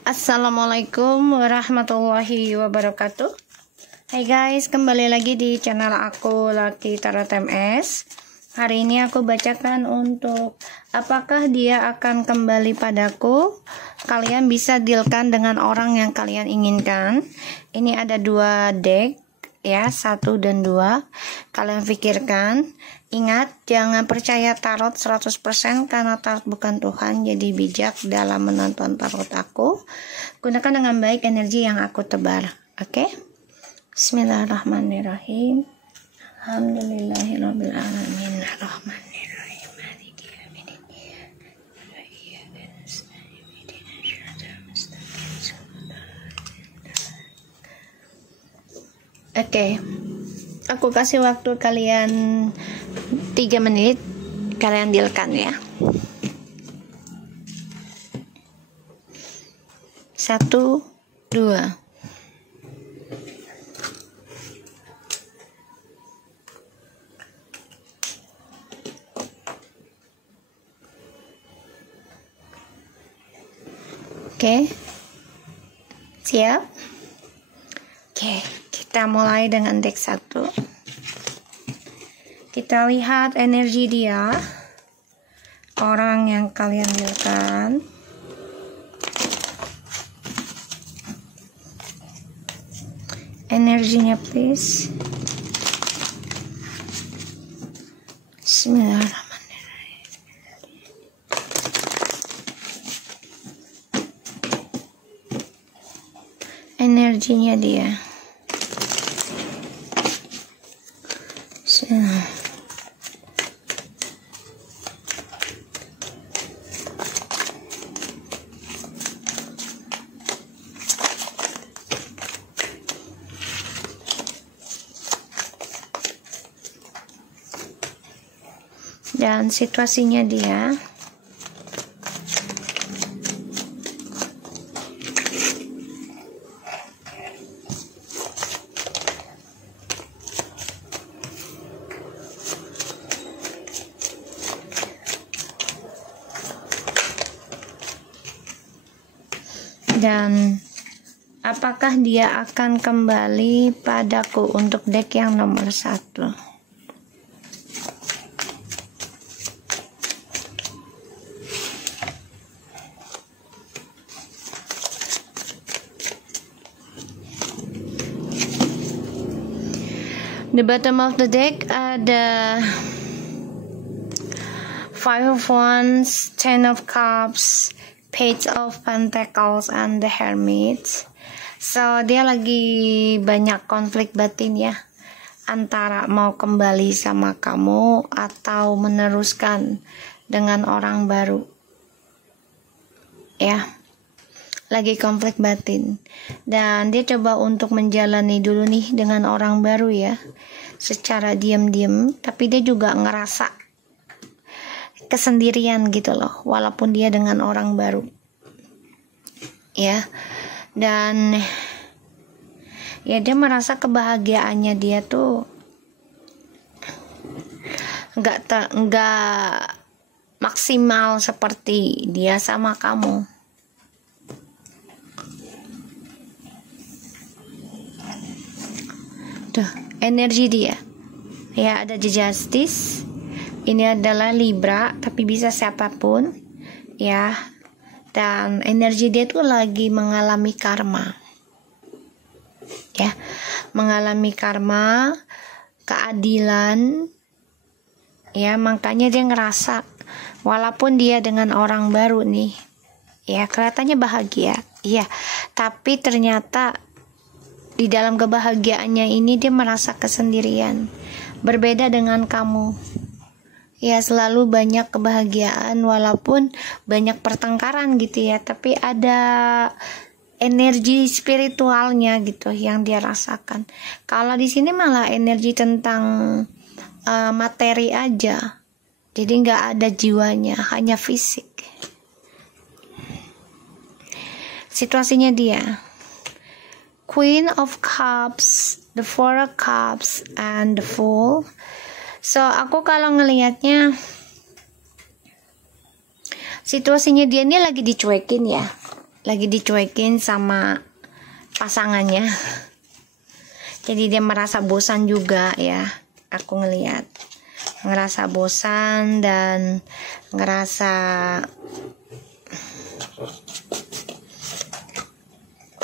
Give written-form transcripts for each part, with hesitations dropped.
Assalamualaikum warahmatullahi wabarakatuh. Hai guys, kembali lagi di channel aku Lucky Tarot MS. Hari ini aku bacakan untuk apakah dia akan kembali padaku. Kalian bisa dealkan dengan orang yang kalian inginkan. Ini ada dua deck ya, 1 dan 2. Kalian pikirkan. Ingat, jangan percaya tarot 100% karena tarot bukan Tuhan. Jadi bijak dalam menonton tarot aku. Gunakan dengan baik energi yang aku tebar. Oke? Bismillahirrahmanirrahim. Alhamdulillahirabbil alamin. Arrahmanirrahim. Maliki yaumiddin. Oke. Aku kasih waktu kalian 3 menit. Kalian dealkan ya. 1, 2. Oke. Siap? Oke, kita mulai dengan deck 1. Kita lihat energi dia, orang yang kalian dealkan. Energinya please. Bismillahirrahmanirrahim. Energinya dia. Dan situasinya dia. Dan apakah dia akan kembali padaku untuk deck yang nomor 1? Di bottom of the deck ada 5 of Wands, 10 of Cups, Page of Pentacles, and the Hermit. So dia lagi banyak konflik batin ya, antara mau kembali sama kamu atau meneruskan dengan orang baru ya. Lagi konflik batin, dan dia coba untuk menjalani dulu nih dengan orang baru ya, secara diam-diam, tapi dia juga ngerasa kesendirian gitu loh, walaupun dia dengan orang baru ya. Dan ya dia merasa kebahagiaannya dia tuh nggak maksimal seperti dia sama kamu. Tuh, energi dia ya, ada The Justice. Ini adalah Libra, tapi bisa siapapun ya. Dan energi dia tuh lagi mengalami karma ya, mengalami karma, keadilan ya. Makanya dia ngerasa walaupun dia dengan orang baru nih ya, kelihatannya bahagia ya, tapi ternyata di dalam kebahagiaannya ini dia merasa kesendirian. Berbeda dengan kamu ya, selalu banyak kebahagiaan walaupun banyak pertengkaran gitu ya, tapi ada energi spiritualnya gitu yang dia rasakan. Kalau di sini malah energi tentang materi aja, jadi nggak ada jiwanya, hanya fisik. Situasinya dia Queen of Cups, the Four of Cups, and the Fool. So aku kalau ngelihatnya situasinya dia ini lagi dicuekin ya. lagi dicuekin sama pasangannya. Jadi dia merasa bosan juga ya. Aku ngerasa bosan dan ngerasa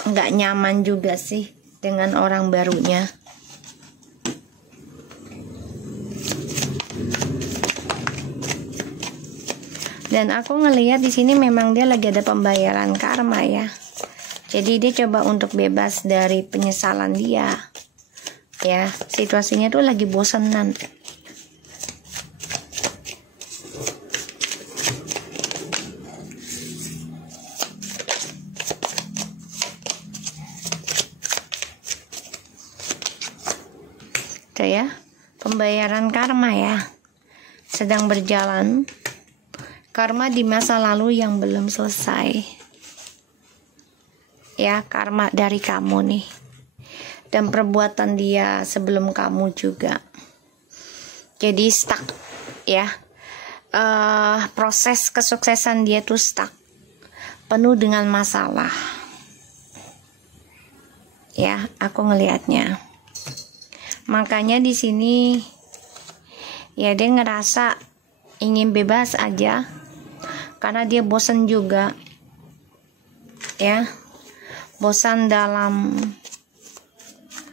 nggak nyaman juga sih dengan orang barunya. Dan aku ngelihat di sini memang dia lagi ada pembayaran karma ya. Jadi dia coba untuk bebas dari penyesalan dia. Ya, situasinya tuh lagi bosenan. Tuh ya, pembayaran karma ya. Sedang berjalan. Karma di masa lalu yang belum selesai. Ya, karma dari kamu nih. Dan perbuatan dia sebelum kamu juga. Jadi stuck ya. Proses kesuksesan dia tuh stuck. Penuh dengan masalah. Ya, aku ngelihatnya. Makanya di sini ya dia ngerasa ingin bebas aja. Karena dia bosan juga ya, bosan dalam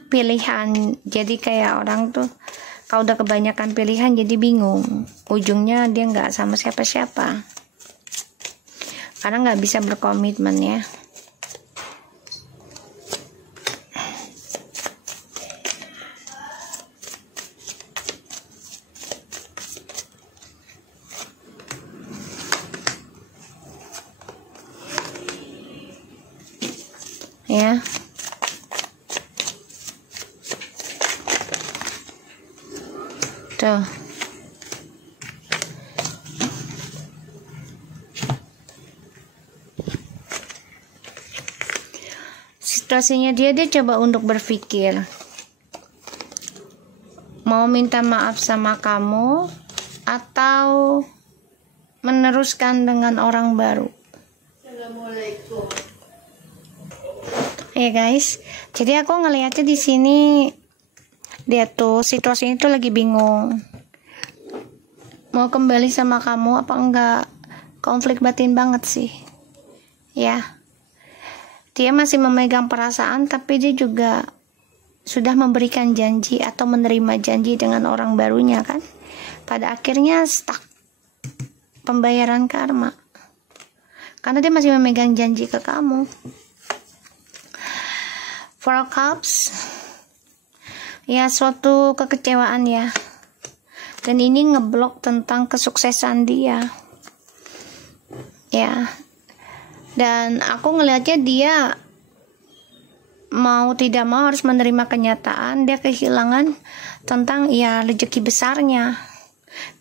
pilihan. Jadi kayak orang tuh kalau udah kebanyakan pilihan jadi bingung, ujungnya dia nggak sama siapa-siapa karena nggak bisa berkomitmen ya. Ya, tuh situasinya dia coba untuk berpikir mau minta maaf sama kamu atau meneruskan dengan orang baru. Assalamualaikum. Ya guys, jadi aku ngelihatnya di sini dia tuh situasinya tuh lagi bingung mau kembali sama kamu apa enggak. Konflik batin banget sih ya. Dia masih memegang perasaan tapi dia juga sudah memberikan janji atau menerima janji dengan orang barunya kan. Pada akhirnya stuck pembayaran karma karena dia masih memegang janji ke kamu. Four of Cups ya, suatu kekecewaan ya, dan ini ngeblok tentang kesuksesan dia ya. Dan aku ngelihatnya dia mau tidak mau harus menerima kenyataan dia kehilangan tentang ya rezeki besarnya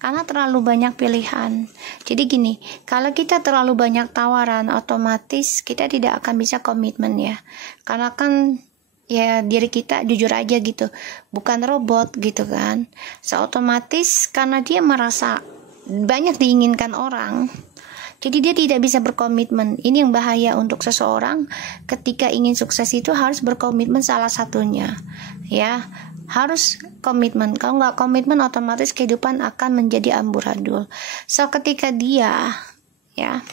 karena terlalu banyak pilihan. Jadi gini, kalau kita terlalu banyak tawaran otomatis kita tidak akan bisa komitmen ya, karena kan ya diri kita jujur aja gitu, bukan robot gitu kan. Otomatis karena dia merasa banyak diinginkan orang, jadi dia tidak bisa berkomitmen. Ini yang bahaya untuk seseorang ketika ingin sukses itu harus berkomitmen salah satunya ya, harus komitmen. Kalau nggak komitmen otomatis kehidupan akan menjadi amburadul. Ketika dia ya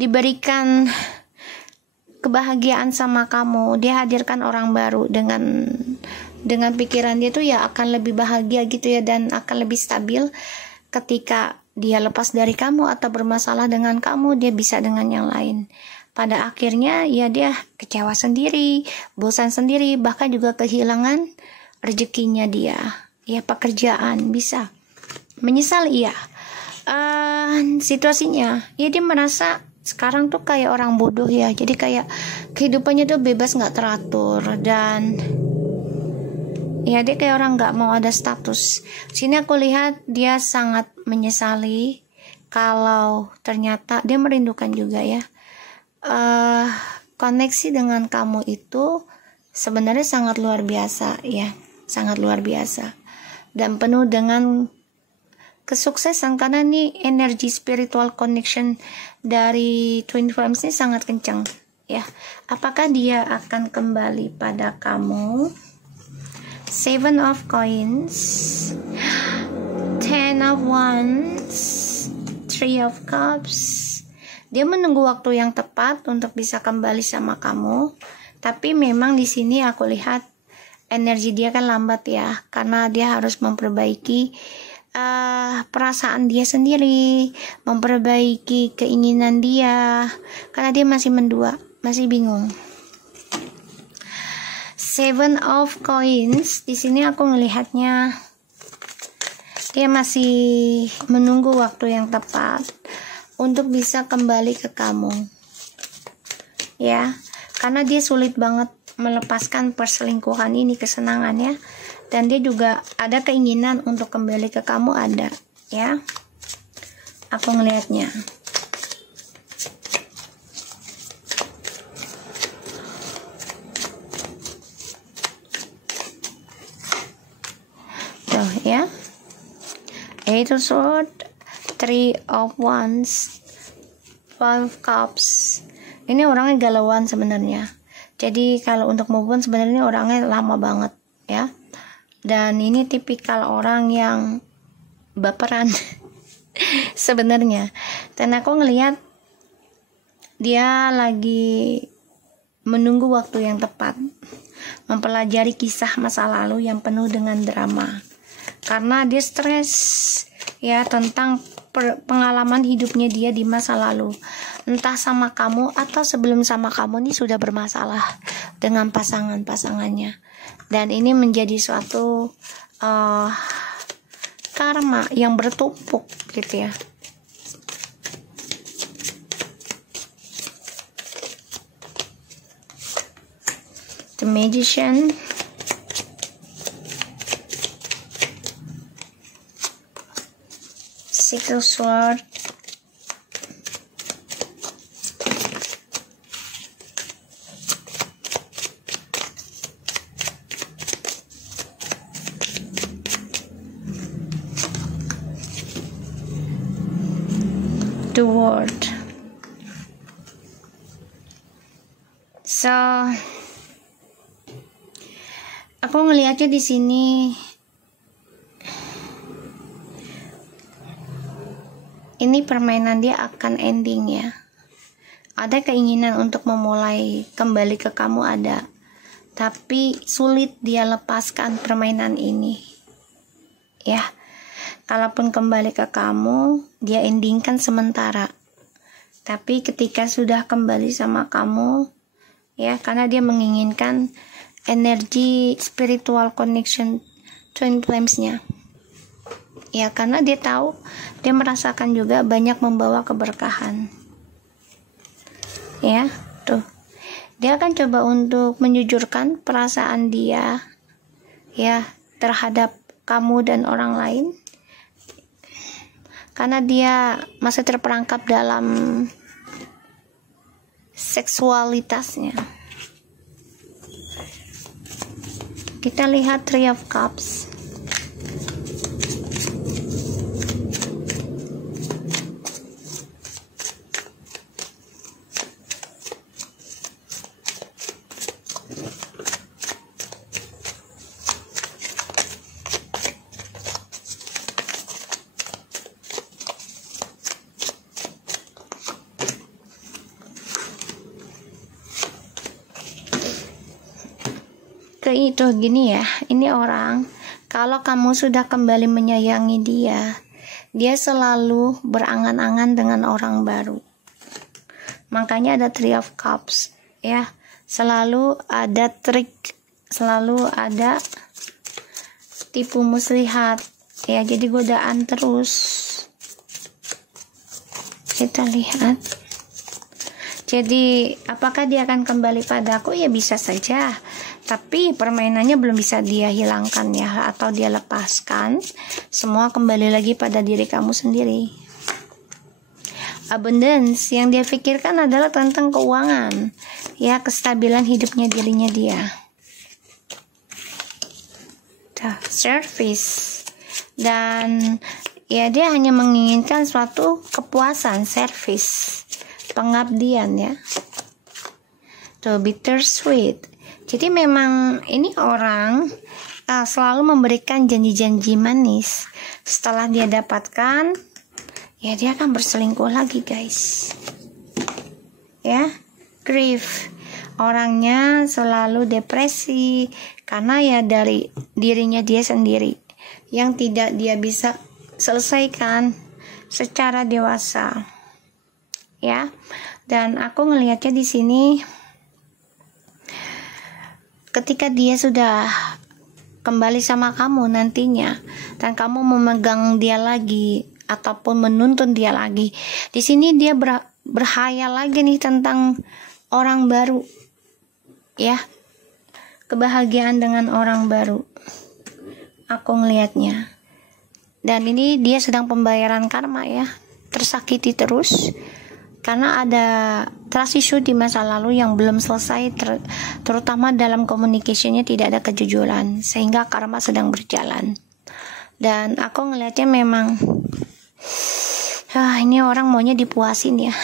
diberikan kebahagiaan sama kamu, dia hadirkan orang baru dengan pikiran dia tuh ya akan lebih bahagia gitu ya, dan akan lebih stabil. Ketika dia lepas dari kamu atau bermasalah dengan kamu, dia bisa dengan yang lain. Pada akhirnya ya dia kecewa sendiri, bosan sendiri, bahkan juga kehilangan rezekinya dia ya, pekerjaan bisa menyesal iya. Situasinya ya dia merasa sekarang tuh kayak orang bodoh ya, jadi kayak kehidupannya tuh bebas nggak teratur, dan ya dia kayak orang nggak mau ada status. Sini aku lihat dia sangat menyesali kalau ternyata dia merindukan juga ya. Koneksi dengan kamu itu sebenarnya sangat luar biasa ya, sangat luar biasa dan penuh dengan kesuksesan, karena nih energi spiritual connection dari Twin Flames ini sangat kencang ya. Apakah dia akan kembali pada kamu? Seven of Coins, Ten of Wands, Three of Cups. Dia menunggu waktu yang tepat untuk bisa kembali sama kamu, tapi memang di sini aku lihat energi dia kan lambat ya, karena dia harus memperbaiki perasaan dia sendiri, memperbaiki keinginan dia, karena dia masih mendua, masih bingung. Seven of Coins, di sini aku melihatnya dia masih menunggu waktu yang tepat untuk bisa kembali ke kamu ya, karena dia sulit banget melepaskan perselingkuhan ini, kesenangannya, dan dia juga ada keinginan untuk kembali ke kamu, ada ya, aku ngelihatnya. Tuh ya, Eight of Swords, Three of Wands, Five Cups. Ini orangnya galauan sebenarnya. Jadi kalau untuk move on sebenarnya orangnya lama banget ya. Dan ini tipikal orang yang baperan sebenarnya. Dan aku ngelihat dia lagi menunggu waktu yang tepat, mempelajari kisah masa lalu yang penuh dengan drama. Karena dia stres ya tentang pengalaman hidupnya dia di masa lalu, entah sama kamu atau sebelum sama kamu, ini sudah bermasalah dengan pasangannya, dan ini menjadi suatu karma yang bertumpuk gitu ya. The Magician, Six of Swords, the World. So aku ngelihatnya di sini ini permainan dia akan ending ya. Ada keinginan untuk memulai kembali ke kamu, ada, tapi sulit dia lepaskan permainan ini ya. Kalaupun kembali ke kamu, dia endingkan sementara, tapi ketika sudah kembali sama kamu ya, karena dia menginginkan energi spiritual connection Twin Flames-nya ya, karena dia tahu, dia merasakan juga banyak membawa keberkahan ya. Tuh, dia akan coba untuk menjujurkan perasaan dia ya terhadap kamu dan orang lain, karena dia masih terperangkap dalam seksualitasnya. Kita lihat Three of Cups, itu gini ya, ini orang, kalau kamu sudah kembali menyayangi dia, dia selalu berangan-angan dengan orang baru. Makanya ada Three of Cups ya, selalu ada trik, selalu ada tipu muslihat ya, jadi godaan terus. Kita lihat, jadi apakah dia akan kembali padaku? Ya bisa saja, tapi permainannya belum bisa dia hilangkan ya, atau dia lepaskan. Semua kembali lagi pada diri kamu sendiri. Abundance yang dia pikirkan adalah tentang keuangan ya, kestabilan hidupnya dirinya dia. Service, dan Ya, dia hanya menginginkan suatu kepuasan, servis, pengabdian ya. Tuh, bittersweet. Jadi memang ini orang selalu memberikan janji-janji manis. Setelah dia dapatkan, ya dia akan berselingkuh lagi, guys. Ya, grief. Orangnya selalu depresi karena ya dari dirinya dia sendiri yang tidak dia bisa selesaikan secara dewasa. Ya. Dan aku ngelihatnya di sini ketika dia sudah kembali sama kamu nantinya dan kamu memegang dia lagi ataupun menuntun dia lagi, di sini dia berhayal lagi nih tentang orang baru, ya, kebahagiaan dengan orang baru. Aku ngelihatnya, dan ini dia sedang pembayaran karma ya, tersakiti terus karena ada trust issue di masa lalu yang belum selesai, terutama dalam communication-nya tidak ada kejujuran, sehingga karma sedang berjalan. Dan aku ngelihatnya memang ini orang maunya dipuasin ya.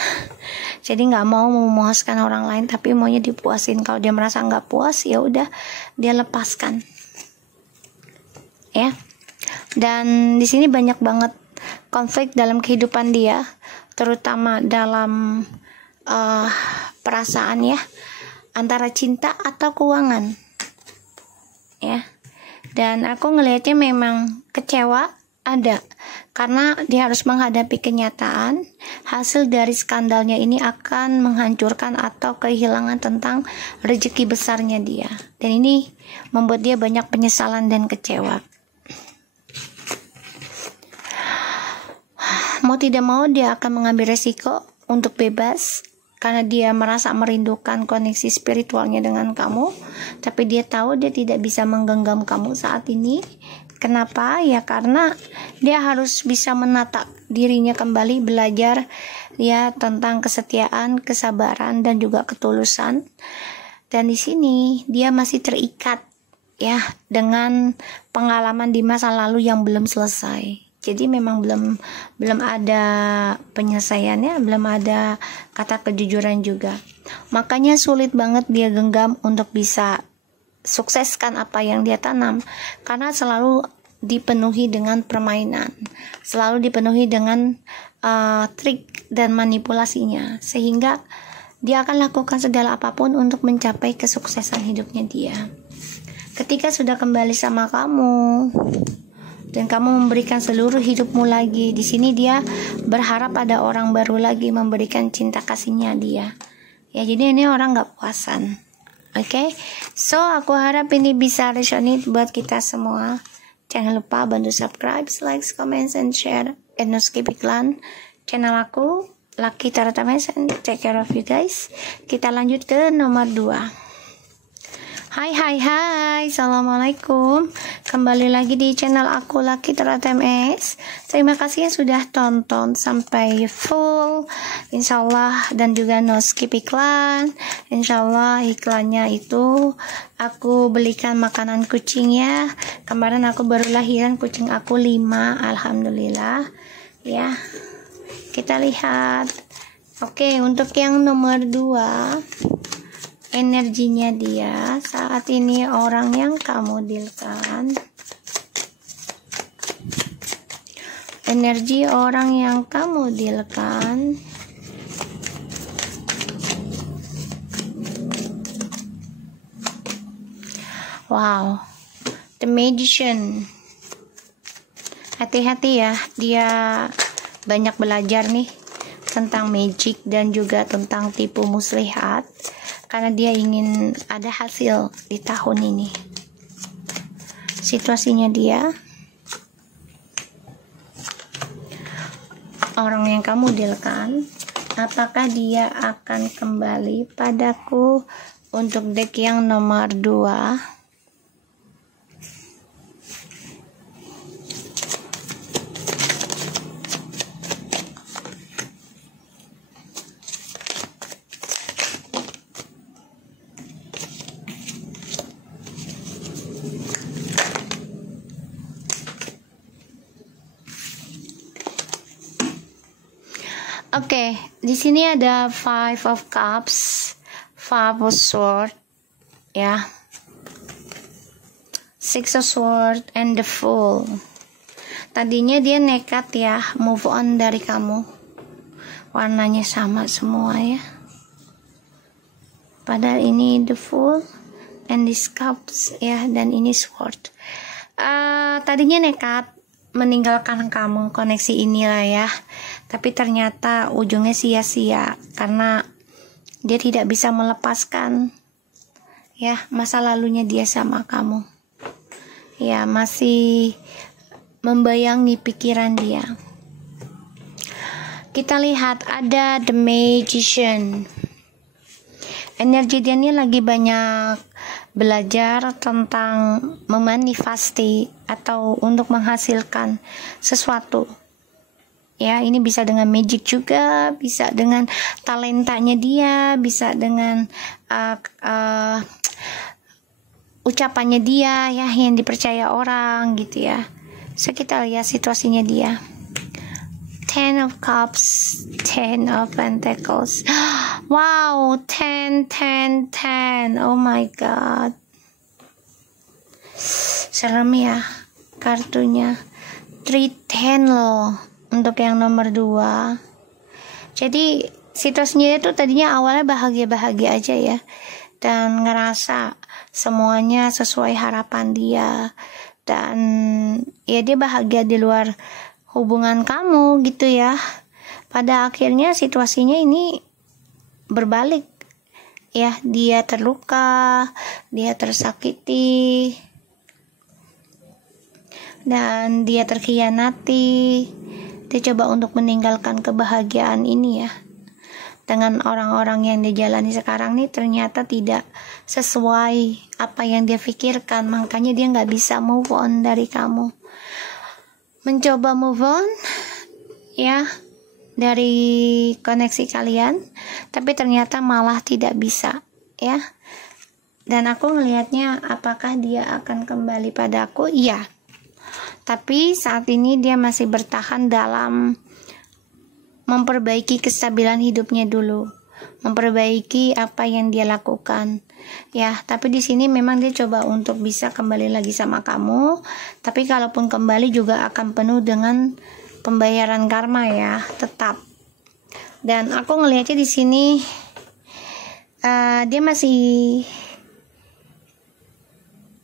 Jadi nggak mau memuaskan orang lain, tapi maunya dipuasin. Kalau dia merasa nggak puas, ya udah dia lepaskan. Ya. Dan di sini banyak banget konflik dalam kehidupan dia, terutama dalam perasaan ya, antara cinta atau keuangan. Ya. Dan aku ngelihatnya memang kecewa ada, karena dia harus menghadapi kenyataan hasil dari skandalnya ini akan menghancurkan atau kehilangan tentang rezeki besarnya dia, dan ini membuat dia banyak penyesalan dan kecewa. Mau tidak mau dia akan mengambil resiko untuk bebas karena dia merasa merindukan koneksi spiritualnya dengan kamu, tapi dia tahu dia tidak bisa menggenggam kamu saat ini. Kenapa? Ya karena dia harus bisa menata dirinya kembali, belajar ya tentang kesetiaan, kesabaran, dan juga ketulusan. Dan di sini dia masih terikat ya dengan pengalaman di masa lalu yang belum selesai. Jadi memang belum ada penyelesaiannya, belum ada kata kejujuran juga. Makanya sulit banget dia genggam untuk bisa sukseskan apa yang dia tanam, karena selalu dipenuhi dengan permainan, selalu dipenuhi dengan trik dan manipulasinya, sehingga dia akan lakukan segala apapun untuk mencapai kesuksesan hidupnya dia. Ketika sudah kembali sama kamu dan kamu memberikan seluruh hidupmu lagi, di sini dia berharap ada orang baru lagi memberikan cinta kasihnya dia. Ya, jadi ini orang gak puasan. Oke, so aku harap ini bisa resonate buat kita semua. Jangan lupa bantu subscribe, like, comment, and share. And no skip iklan. Channel aku, Lucky Tarot Tames, and take care of you guys. Kita lanjut ke nomor 2. Hai, assalamualaikum. Kembali lagi di channel aku, Lucky Tarot MS. Terima kasih yang sudah tonton sampai full, insyaallah, dan juga no skip iklan. Insyaallah iklannya itu aku belikan makanan kucing ya. Kemarin aku baru lahiran kucing aku 5, alhamdulillah ya. Kita lihat. Oke, untuk yang nomor 2, energinya dia saat ini, orang yang kamu dealkan. Energi orang yang kamu dealkan. Wow, the magician. Hati-hati ya, dia banyak belajar nih tentang magic dan juga tentang tipu muslihat, karena dia ingin ada hasil di tahun ini. Situasinya dia, orang yang kamu dealkan, apakah dia akan kembali padaku? Untuk deck yang nomor 2, Oke, di sini ada Five of Cups, Five of Swords, ya, Six of Swords, and the Fool. Tadinya dia nekat ya, move on dari kamu. Warnanya sama semua ya. Padahal ini the Fool, and this Cups ya, dan ini Sword. Tadinya nekat meninggalkan kamu, koneksi inilah ya. Tapi ternyata ujungnya sia-sia karena dia tidak bisa melepaskan ya masa lalunya dia sama kamu. Ya, masih membayangi pikiran dia. Kita lihat ada The Magician. Energi dia ini lagi banyak belajar tentang memanifesti atau untuk menghasilkan sesuatu. Ya, ini bisa dengan magic juga, bisa dengan talentanya dia, bisa dengan ucapannya dia ya yang dipercaya orang gitu ya. So kita lihat situasinya dia. Ten of Cups, Ten of Pentacles. Wow, 10. Oh my god. Serem ya kartunya. 310 loh untuk yang nomor 2. Jadi situasinya itu tadinya awalnya bahagia-bahagia aja ya. Dan ngerasa semuanya sesuai harapan dia. Dan ya dia bahagia di luar hubungan kamu gitu ya. Pada akhirnya situasinya ini berbalik ya, dia terluka, dia tersakiti, dan dia terkhianati. Dia coba untuk meninggalkan kebahagiaan ini ya. Dengan orang-orang yang dia jalani sekarang nih ternyata tidak sesuai apa yang dia pikirkan. Makanya dia gak bisa move on dari kamu. Mencoba move on ya dari koneksi kalian, tapi ternyata malah tidak bisa ya. Dan aku ngelihatnya apakah dia akan kembali padaku? Iya. Tapi saat ini dia masih bertahan dalam memperbaiki kestabilan hidupnya dulu, memperbaiki apa yang dia lakukan ya. Tapi di sini memang dia coba untuk bisa kembali lagi sama kamu, tapi kalaupun kembali juga akan penuh dengan pembayaran karma ya, tetap. Dan aku ngelihatnya di sini dia masih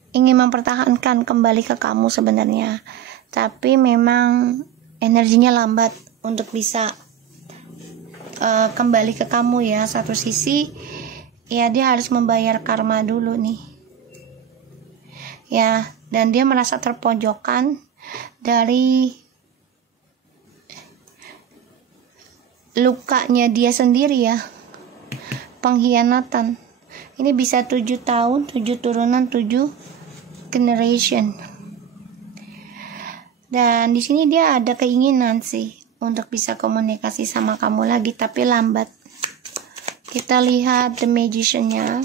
ingin mempertahankan kembali ke kamu sebenarnya, tapi memang energinya lambat untuk bisa kembali ke kamu ya. Satu sisi ya dia harus membayar karma dulu nih ya, dan dia merasa terpojokkan dari lukanya dia sendiri ya, pengkhianatan. Ini bisa 7 tahun, 7 turunan, 7 generation. Dan di sini dia ada keinginan sih untuk bisa komunikasi sama kamu lagi, tapi lambat. Kita lihat The Magician-nya.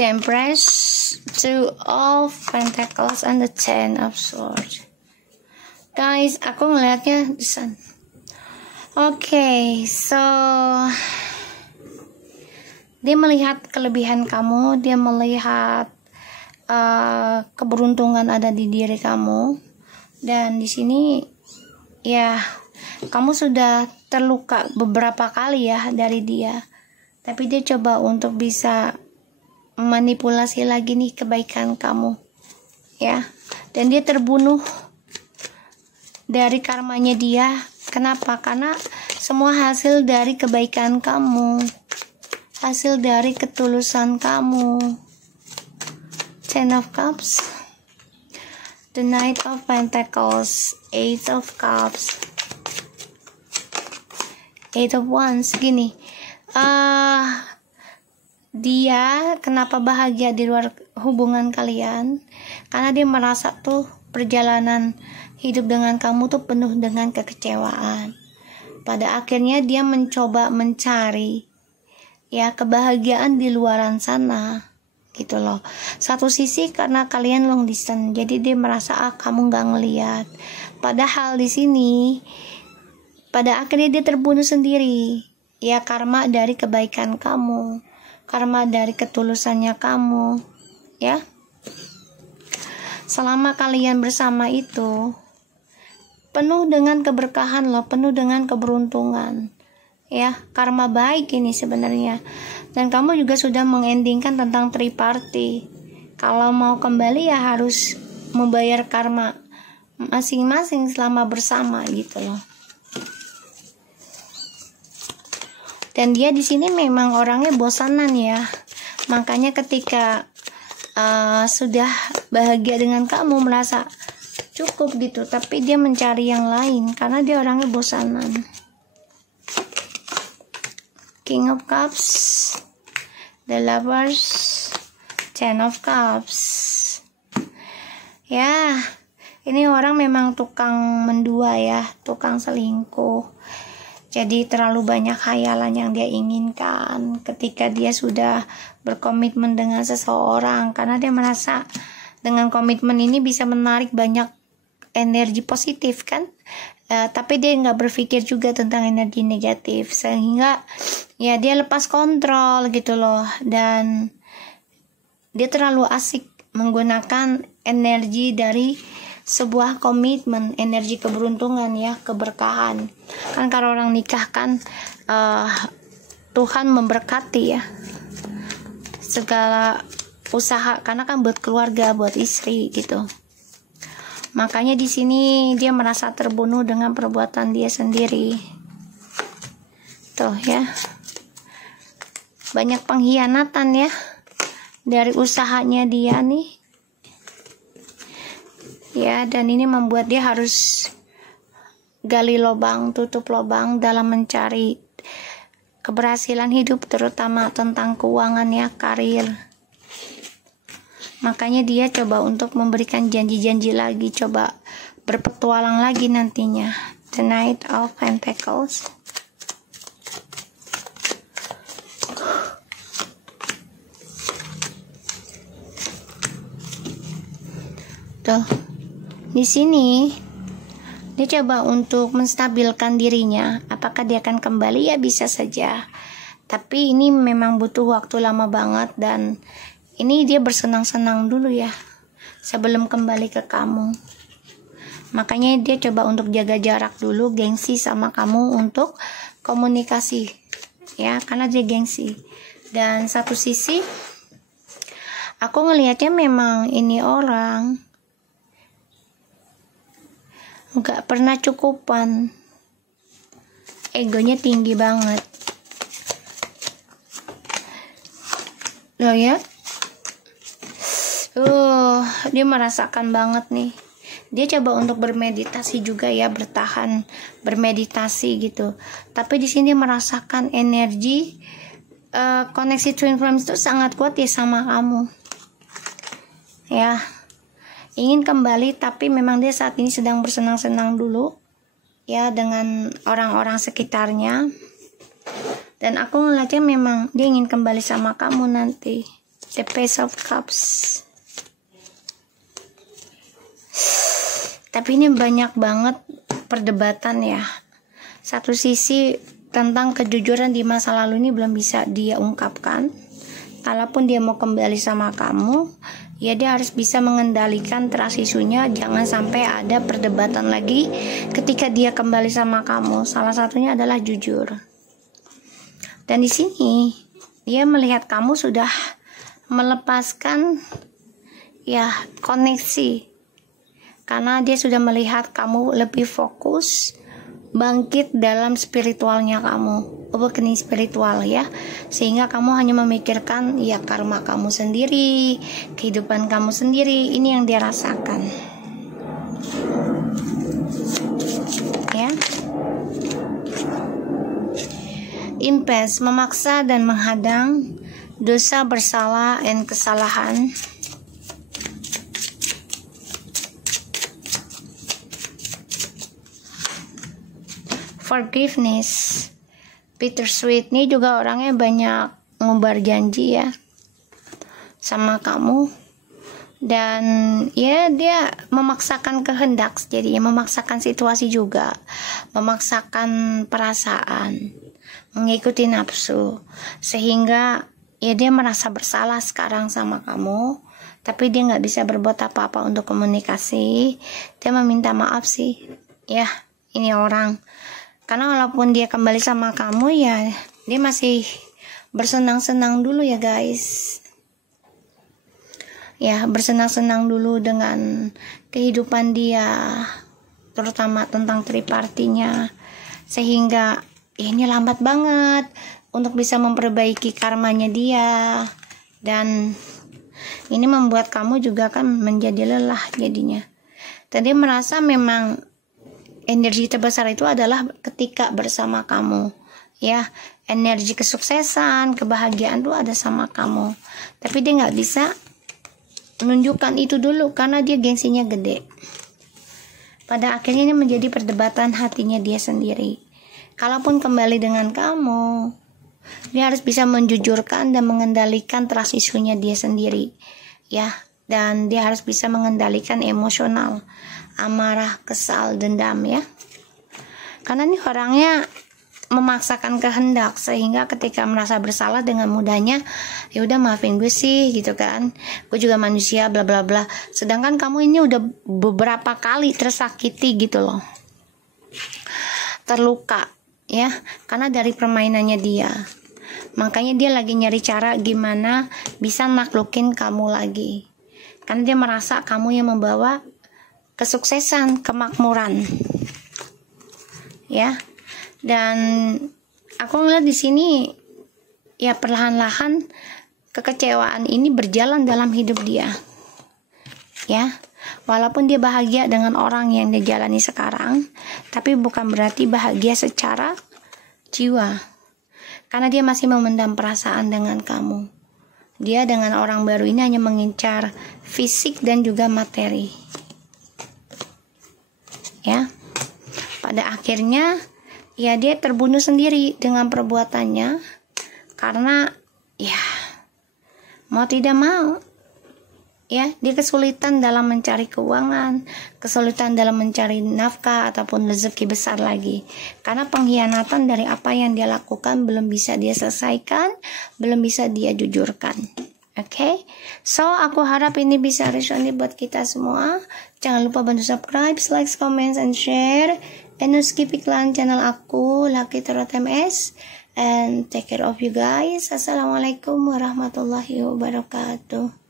The Empress, 2 of Pentacles, and the 10 of Swords. Guys, aku ngelihatnya di sana. Oke, so dia melihat kelebihan kamu, dia melihat keberuntungan ada di diri kamu, dan di sini ya kamu sudah terluka beberapa kali ya dari dia, tapi dia coba untuk bisa manipulasi lagi nih kebaikan kamu ya, dan dia terbunuh dari karmanya dia. Kenapa? Karena semua hasil dari kebaikan kamu, hasil dari ketulusan kamu. Ten of Cups, the Knight of Pentacles, Eight of Cups, Eight of Wands. Gini, dia kenapa bahagia di luar hubungan kalian? Karena dia merasa tuh perjalanan hidup dengan kamu tuh penuh dengan kekecewaan, pada akhirnya dia mencoba mencari ya kebahagiaan di luaran sana gitu loh. Satu sisi karena kalian long distance, jadi dia merasa kamu nggak ngeliat, padahal di sini pada akhirnya dia terbunuh sendiri ya, karma dari kebaikan kamu, karma dari ketulusannya kamu ya. Selama kalian bersama itu penuh dengan keberkahan loh, penuh dengan keberuntungan ya, karma baik ini sebenarnya. Dan kamu juga sudah mengendingkan tentang triparty. Kalau mau kembali ya harus membayar karma masing-masing selama bersama gitu loh. Dan dia di sini memang orangnya bosanan ya, makanya ketika sudah bahagia dengan kamu, merasa cukup gitu, tapi dia mencari yang lain karena dia orangnya bosanan. King of Cups, The Lovers, Ten of Cups ya. Ini orang memang tukang mendua ya, tukang selingkuh. Jadi terlalu banyak khayalan yang dia inginkan ketika dia sudah berkomitmen dengan seseorang, karena dia merasa dengan komitmen ini bisa menarik banyak energi positif kan. Tapi dia nggak berpikir juga tentang energi negatif, sehingga ya dia lepas kontrol gitu loh. Dan dia terlalu asik menggunakan energi dari sebuah komitmen, energi keberuntungan ya, keberkahan. Kan kalau orang nikah kan Tuhan memberkati ya segala usaha, karena kan buat keluarga, buat istri gitu. Makanya di sini dia merasa terbunuh dengan perbuatan dia sendiri. Tuh ya, banyak pengkhianatan ya dari usahanya dia nih ya. Dan ini membuat dia harus gali lubang, tutup lubang dalam mencari keberhasilan hidup, terutama tentang keuangan ya, karir. Makanya dia coba untuk memberikan janji-janji lagi, coba berpetualang lagi nantinya. The Knight of Pentacles. Tuh, di sini dia coba untuk menstabilkan dirinya. Apakah dia akan kembali? Ya bisa saja. Tapi ini memang butuh waktu lama banget, dan ini dia bersenang-senang dulu ya sebelum kembali ke kamu. Makanya dia coba untuk jaga jarak dulu, gengsi sama kamu untuk komunikasi ya, karena dia gengsi. Dan satu sisi aku ngelihatnya memang ini orang nggak pernah cukupan, egonya tinggi banget loh ya. Dia merasakan banget nih. Dia coba untuk bermeditasi juga ya, bertahan bermeditasi gitu. Tapi di sini merasakan energi koneksi twin flames itu sangat kuat ya sama kamu. Ya, ingin kembali, tapi memang dia saat ini sedang bersenang-senang dulu ya dengan orang-orang sekitarnya. Dan aku ngeliatnya memang dia ingin kembali sama kamu nanti. The Page of Cups. Tapi ini banyak banget perdebatan ya. Satu sisi tentang kejujuran di masa lalu ini belum bisa dia ungkapkan. Kalaupun dia mau kembali sama kamu, ya dia harus bisa mengendalikan trust isunya. Jangan sampai ada perdebatan lagi ketika dia kembali sama kamu. Salah satunya adalah jujur. Dan di sini dia melihat kamu sudah melepaskan ya koneksi, karena dia sudah melihat kamu lebih fokus bangkit dalam spiritualnya kamu, awakening spiritual ya, sehingga kamu hanya memikirkan ya karma kamu sendiri, kehidupan kamu sendiri. Ini yang dia rasakan ya. Impasse, memaksa dan menghadang, dosa, bersalah, dan kesalahan. forgiveness. Bittersweet nih juga orangnya banyak ngubar janji ya sama kamu, dan ya dia memaksakan kehendak, jadi memaksakan situasi juga, memaksakan perasaan, mengikuti nafsu, sehingga ya dia merasa bersalah sekarang sama kamu, tapi dia nggak bisa berbuat apa-apa untuk komunikasi. Dia meminta maaf sih ya, ini orang, karena walaupun dia kembali sama kamu ya dia masih bersenang-senang dulu ya guys ya, bersenang-senang dulu dengan kehidupan dia, terutama tentang tripartinya, sehingga ya ini lambat banget untuk bisa memperbaiki karmanya dia, dan ini membuat kamu juga kan menjadi lelah jadinya. Tadi merasa memang energi terbesar itu adalah ketika bersama kamu ya, energi kesuksesan, kebahagiaan itu ada sama kamu, tapi dia nggak bisa menunjukkan itu dulu karena dia gengsinya gede. Pada akhirnya ini menjadi perdebatan hatinya dia sendiri. Kalaupun kembali dengan kamu, dia harus bisa menjujurkan dan mengendalikan trust isunya dia sendiri ya, dan dia harus bisa mengendalikan emosional, amarah, kesal, dendam ya, karena ini orangnya memaksakan kehendak, sehingga ketika merasa bersalah dengan mudahnya ya udah maafin gue sih gitu kan, gue juga manusia bla bla bla, sedangkan kamu ini udah beberapa kali tersakiti gitu loh, terluka ya, karena dari permainannya dia. Makanya dia lagi nyari cara gimana bisa naklukin kamu lagi, karena dia merasa kamu yang membawa kesuksesan, kemakmuran ya. Dan aku ngeliat di sini ya perlahan-lahan kekecewaan ini berjalan dalam hidup dia ya, walaupun dia bahagia dengan orang yang dia jalani sekarang, tapi bukan berarti bahagia secara jiwa, karena dia masih memendam perasaan dengan kamu. Dia dengan orang baru ini hanya mengincar fisik dan juga materi ya. Pada akhirnya ya dia terbunuh sendiri dengan perbuatannya, karena ya mau tidak mau ya dia kesulitan dalam mencari keuangan, kesulitan dalam mencari nafkah ataupun rezeki besar lagi, karena pengkhianatan dari apa yang dia lakukan belum bisa dia selesaikan, belum bisa dia jujurkan. Oke, so aku harap ini bisa resonate buat kita semua. Jangan lupa bantu subscribe, like, comment, and share. And no skip iklan channel aku, Lucky Tarot MS. And take care of you guys. Assalamualaikum warahmatullahi wabarakatuh.